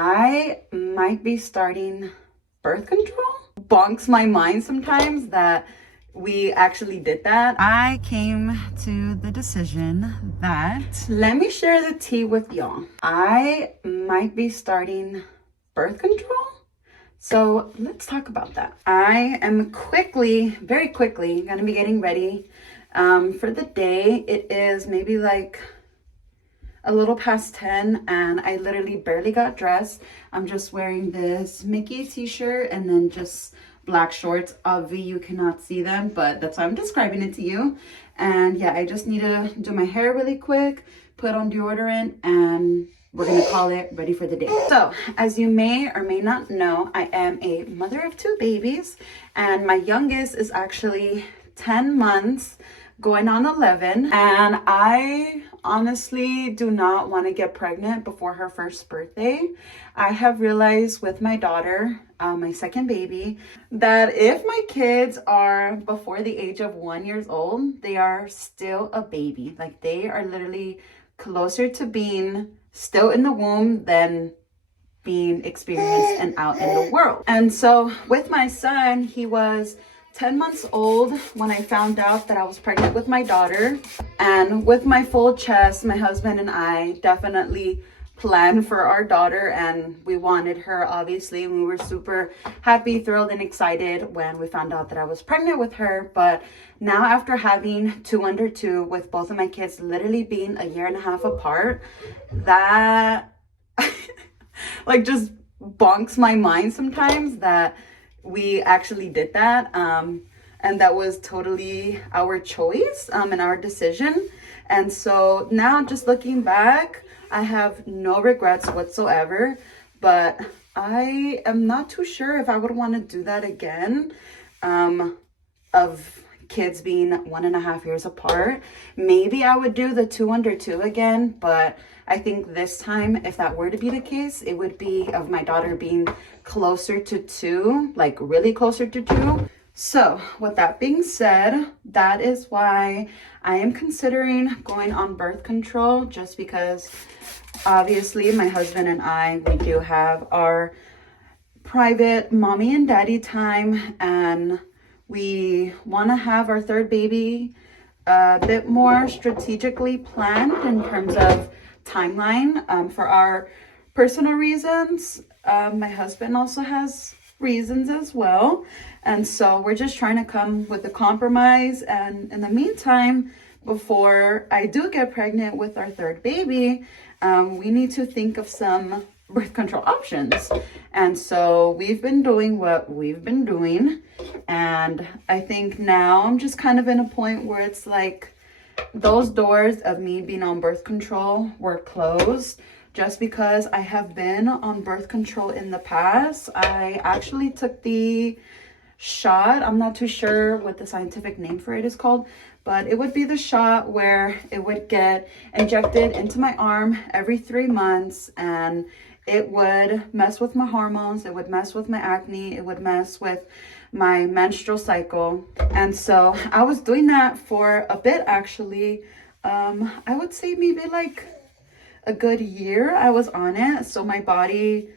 I might be starting birth control. Bonks my mind sometimes that we actually did that. I came to the decision that let me share the tea with y'all. I might be starting birth control. So let's talk about that. I am very quickly gonna be getting ready for the day. It is maybe like a little past 10 and I literally barely got dressed. I'm just wearing this Mickey t-shirt and then just black shorts. Obviously you cannot see them, but that's why I'm describing it to you. And yeah, I just need to do my hair really quick, put on deodorant, and we're gonna call it ready for the day. So as you may or may not know, I am a mother of 2 babies, and my youngest is actually 10 months going on 11, and I honestly do not want to get pregnant before her first birthday. I have realized with my daughter, my second baby, that if my kids are before the age of 1 year old, they are still a baby. Like, they are literally closer to being still in the womb than being experienced and out in the world. And so with my son, he was 10 months old when I found out that I was pregnant with my daughter. And with my full chest, my husband and I definitely planned for our daughter, and we wanted her, obviously. We were super happy, thrilled, and excited when we found out that I was pregnant with her. But now, after having 2 under 2, with both of my kids literally being a year and a half apart, that like just bonks my mind sometimes that we actually did that, and that was totally our choice and our decision. And so now, just looking back, I have no regrets whatsoever, but I am not too sure if I would want to do that again, of kids being 1.5 years apart. Maybe I would do the 2 under 2 again, but I think this time, if that were to be the case, it would be of my daughter being closer to 2, like really closer to 2. So with that being said, that is why I am considering going on birth control, just because obviously my husband and I, we do have our private mommy and daddy time, and we want to have our third baby a bit more strategically planned in terms of timeline, for our personal reasons. My husband also has reasons as well, and so we're just trying to come with a compromise. And in the meantime, before I do get pregnant with our third baby, we need to think of some birth control options. And so we've been doing what we've been doing, and I think now I'm just kind of in a point where it's like those doors of me being on birth control were closed, just because I have been on birth control in the past. I actually took the shot. I'm not too sure what the scientific name for it is called, but it would be the shot where it would get injected into my arm every 3 months, and it would mess with my hormones, it would mess with my acne, it would mess with my menstrual cycle. And so I was doing that for a bit, actually. I would say maybe like a good year I was on it. So my body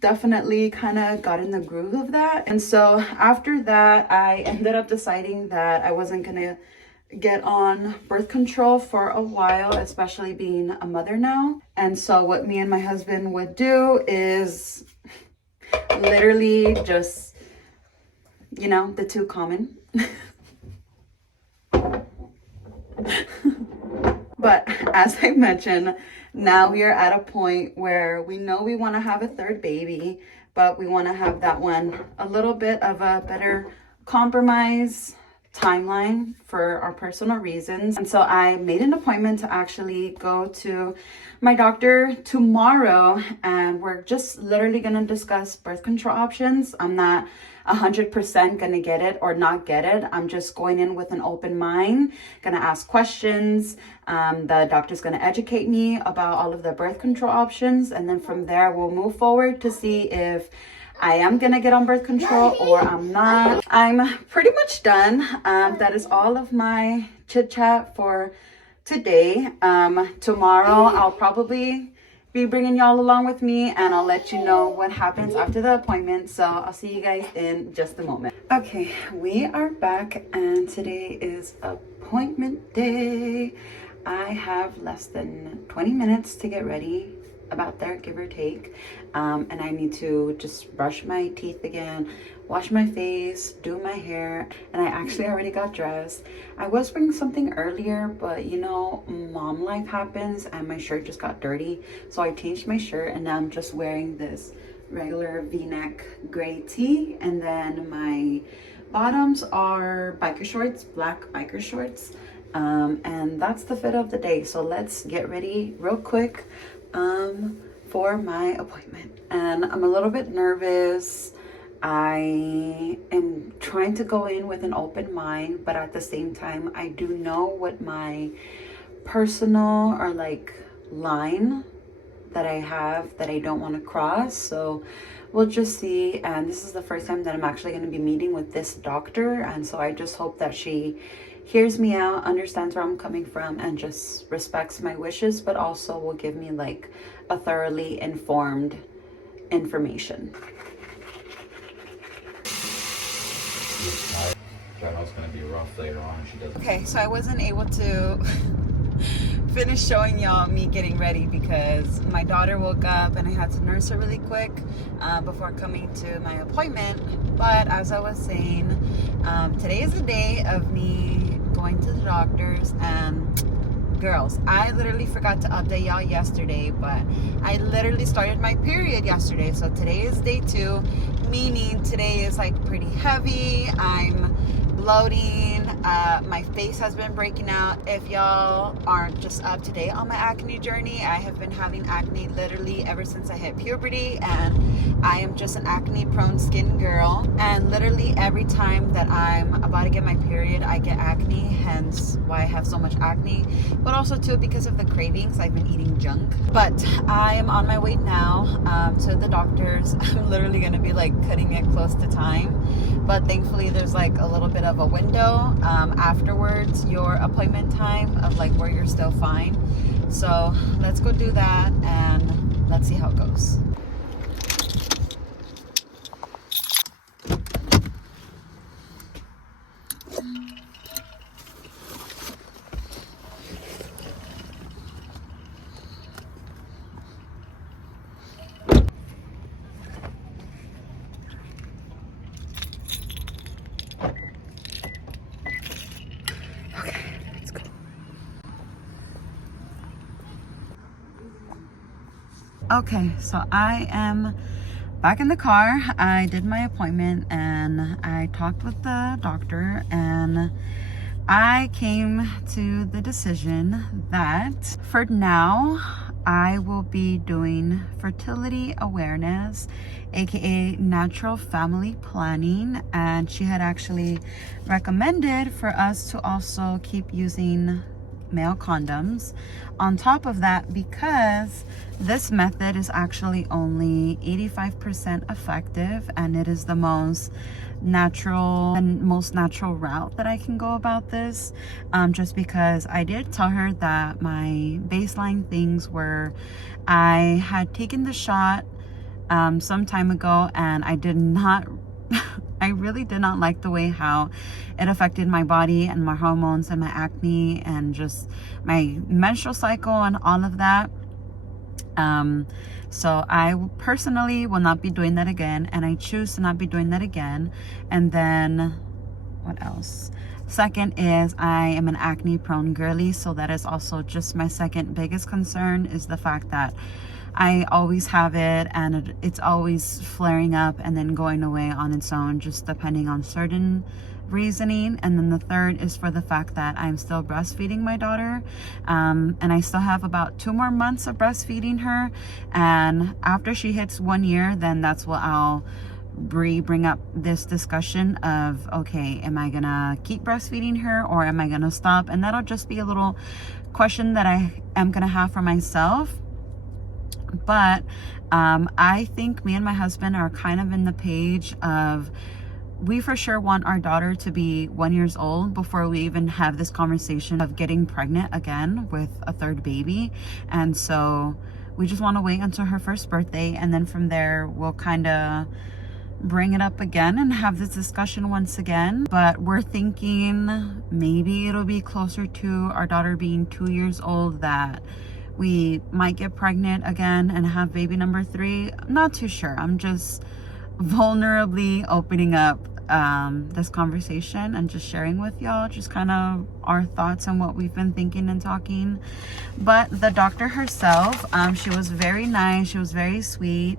definitely kind of got in the groove of that. And so after that, I ended up deciding that I wasn't gonna get on birth control for a while, especially being a mother now. And so what me and my husband would do is literally just, you know, the too common. But as I mentioned, now we are at a point where we know we want to have a third baby, but we want to have that one a little bit of a better compromise timeline for our personal reasons. And so I made an appointment to actually go to my doctor tomorrow, and we're just literally going to discuss birth control options. I'm not 100% gonna get it or not get it. I'm just going in with an open mind, gonna ask questions. The doctor's gonna educate me about all of the birth control options, and then from there we'll move forward to see if I am gonna get on birth control or I'm not. I'm pretty much done. That is all of my chit chat for today. Tomorrow I'll probably be bringing y'all along with me, and I'll let you know what happens after the appointment. So I'll see you guys in just a moment. Okay, we are back, and today is appointment day. I have less than 20 minutes to get ready, about there, give or take. And I need to just brush my teeth again, wash my face, do my hair, and I actually already got dressed. I was wearing something earlier, but you know, mom life happens and my shirt just got dirty. So I changed my shirt, and now I'm just wearing this regular v-neck gray tee, and then my bottoms are biker shorts, black biker shorts. And that's the fit of the day. So let's get ready real quick for my appointment. And I'm a little bit nervous. I am trying to go in with an open mind, but at the same time, I do know what my personal or like line that I have that I don't want to cross. So we'll just see. And this is the first time that I'm actually going to be meeting with this doctor, and so I just hope that she hears me out, understands where I'm coming from, and just respects my wishes, but also will give me like a thoroughly informed information. I know it's going to be rough later on. She doesn't. Okay, so I wasn't able to finish showing y'all me getting ready because my daughter woke up and I had to nurse her really quick before coming to my appointment. But as I was saying, today is the day of me going to the doctor's. And girls, I literally forgot to update y'all yesterday, but I literally started my period yesterday. So today is day 2, meaning today is like pretty heavy. I'm bloating. My face has been breaking out. If y'all aren't just up to date on my acne journey, I have been having acne literally ever since I hit puberty, and I am just an acne prone skin girl. And literally every time that I'm about to get my period, I get acne, hence why I have so much acne, but also too because of the cravings. I've been eating junk. But I am on my way now to the doctor's. I'm literally gonna be like cutting it close to time, but thankfully there's like a little bit of a window afterwards your appointment time of like where you're still fine. So let's go do that and let's see how it goes. Okay, so I am back in the car. I did my appointment and I talked with the doctor, and I came to the decision that for now I will be doing fertility awareness, aka natural family planning. And she had actually recommended for us to also keep using male condoms on top of that, because this method is actually only 85% effective, and it is the most natural route that I can go about this. Just because I did tell her that my baseline things were, I had taken the shot some time ago, and I really did not like the way how it affected my body and my hormones and my acne and just my menstrual cycle and all of that. So I personally will not be doing that again, and I choose to not be doing that again. And then what else? Second is I am an acne prone girly, so that is also just my second biggest concern, is the fact that I always have it, and it's always flaring up and then going away on its own, just depending on certain reasoning. And then the third is for the fact that I'm still breastfeeding my daughter, and I still have about 2 more months of breastfeeding her. And after she hits 1 year, then that's what I'll bring up this discussion of, okay, am I gonna keep breastfeeding her or am I gonna stop? And that'll just be a little question that I am gonna have for myself. But I think me and my husband are kind of in the page of, we for sure want our daughter to be 1 year old before we even have this conversation of getting pregnant again with a third baby. And so we just want to wait until her first birthday, and then from there we'll kind of bring it up again and have this discussion once again. But we're thinking maybe it'll be closer to our daughter being 2 years old that we might get pregnant again and have baby number 3. I'm not too sure. I'm just vulnerably opening up this conversation and just sharing with y'all just kind of our thoughts on what we've been thinking and talking. But the doctor herself, she was very nice, she was very sweet,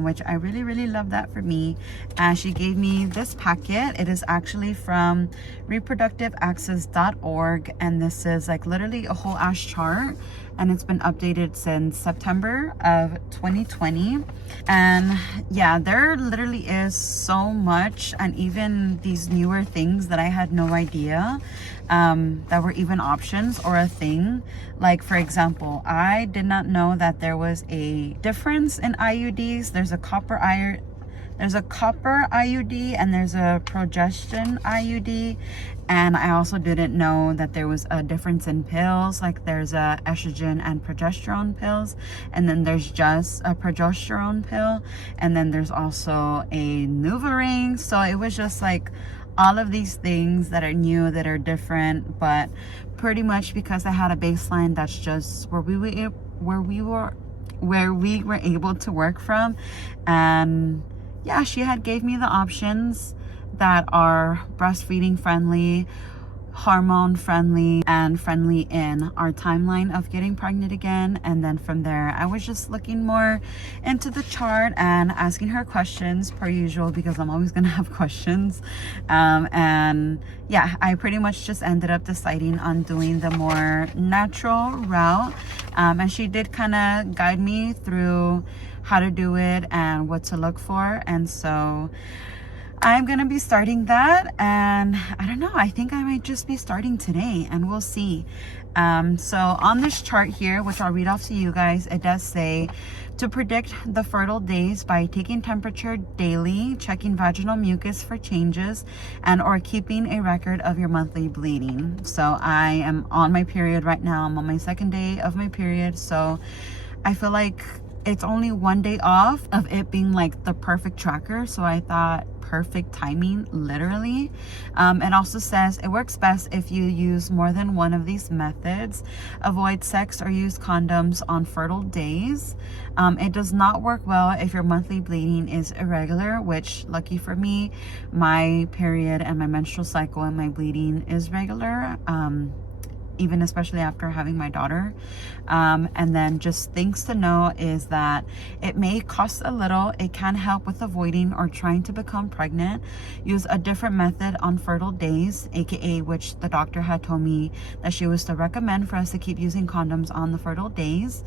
which I really love that for me. And she gave me this packet. It is actually from reproductiveaccess.org, and this is like literally a whole ass chart, and it's been updated since September of 2020. And yeah, there literally is so much, and even these newer things that I had no idea that were even options or a thing. Like, for example, I did not know that there was a difference in IUDs. There's a copper IUD and there's a progestin IUD. And I also didn't know that there was a difference in pills. Like, there's a estrogen and progesterone pills, and then there's just a progesterone pill, and then there's also a NuvaRing. So it was just like all of these things that are new, that are different, but pretty much because I had a baseline that's just where we were able to work from. And yeah, she had gave me the options that are breastfeeding friendly, hormone friendly, and friendly in our timeline of getting pregnant again. And then from there, I was just looking more into the chart and asking her questions per usual, because I'm always gonna have questions. And yeah, I pretty much just ended up deciding on doing the more natural route. And she did kind of guide me through how to do it and what to look for. And so I'm gonna be starting that, and I don't know, I think I might just be starting today, and we'll see. So on this chart here, which I'll read off to you guys, it does say to predict the fertile days by taking temperature daily, checking vaginal mucus for changes, and or keeping a record of your monthly bleeding. So I am on my period right now. I'm on my 2nd day of my period, so I feel like it's only 1 day off of it being like the perfect tracker. So I thought, perfect timing, literally. It also says it works best if you use more than one of these methods. Avoid sex or use condoms on fertile days. It does not work well if your monthly bleeding is irregular, which, lucky for me, my period and my menstrual cycle and my bleeding is regular. Even especially after having my daughter. And then just things to know is that it may cost a little. It can help with avoiding or trying to become pregnant. Use a different method on fertile days, aka which the doctor had told me that she was to recommend for us to keep using condoms on the fertile days.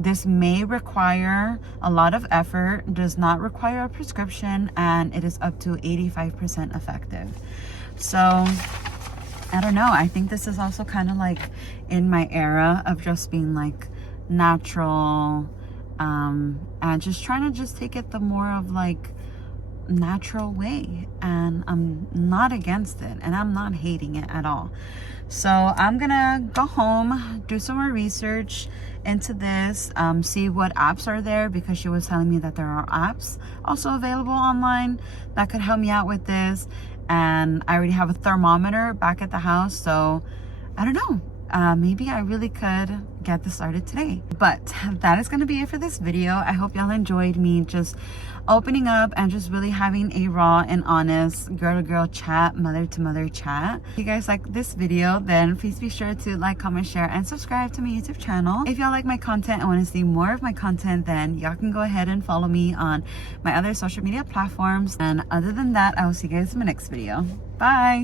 This may require a lot of effort, does not require a prescription, and it is up to 85% effective. So I don't know, I think this is also kind of like in my era of just being like natural, and just trying to just take it the more of like natural way. And I'm not against it, and I'm not hating it at all. So I'm gonna go home, do some more research into this, see what apps are there, because she was telling me that there are apps also available online that could help me out with this. And I already have a thermometer back at the house, so I don't know, maybe I really could get this started today. But that is going to be it for this video. I hope y'all enjoyed me just opening up and just really having a raw and honest girl to girl chat, mother to mother chat. If you guys like this video, then please be sure to like, comment, share, and subscribe to my YouTube channel. If y'all like my content and want to see more of my content, then y'all can go ahead and follow me on my other social media platforms. And other than that, I will see you guys in my next video. Bye.